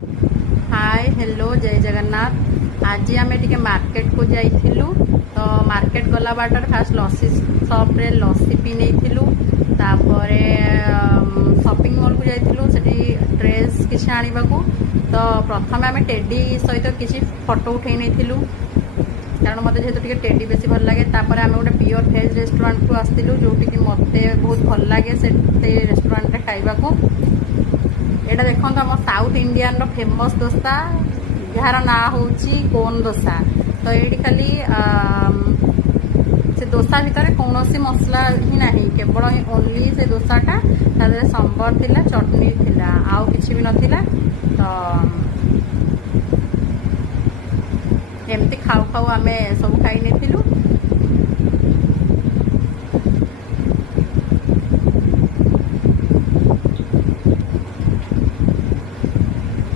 Hi hello जय जगन्नाथ। आज आम टे मार्केट को जाइलु। तो मार्केट गला बाटर फास्ट लस्सी शॉप रे लस्सी पी नहीं शॉपिंग मॉल को जाइलु से ड्रेस किसी आने को। तो प्रथम आम टेडी सहित किसी फोटो उठे नहीं कारण मत जेहतु टेडी बेस भल लगे। आम गोटे प्योर भेज रेस्टोरेंट को आसलु जो मत बहुत भल लगे से रेस्टोरेंट रे खाइबा को। एटा देखो आम साउथ इंडियन रो फेमस डोसा जार ना हूँ कोन डोसा। तो ये खाली से डोसा भितर कौन मसला ही ना केवल ओनली से डोसाटा संबर थिला चटनी थिला आउ किछि भी नथिला। तो एमती खाऊ खाऊ आमे सब खाई नहीं।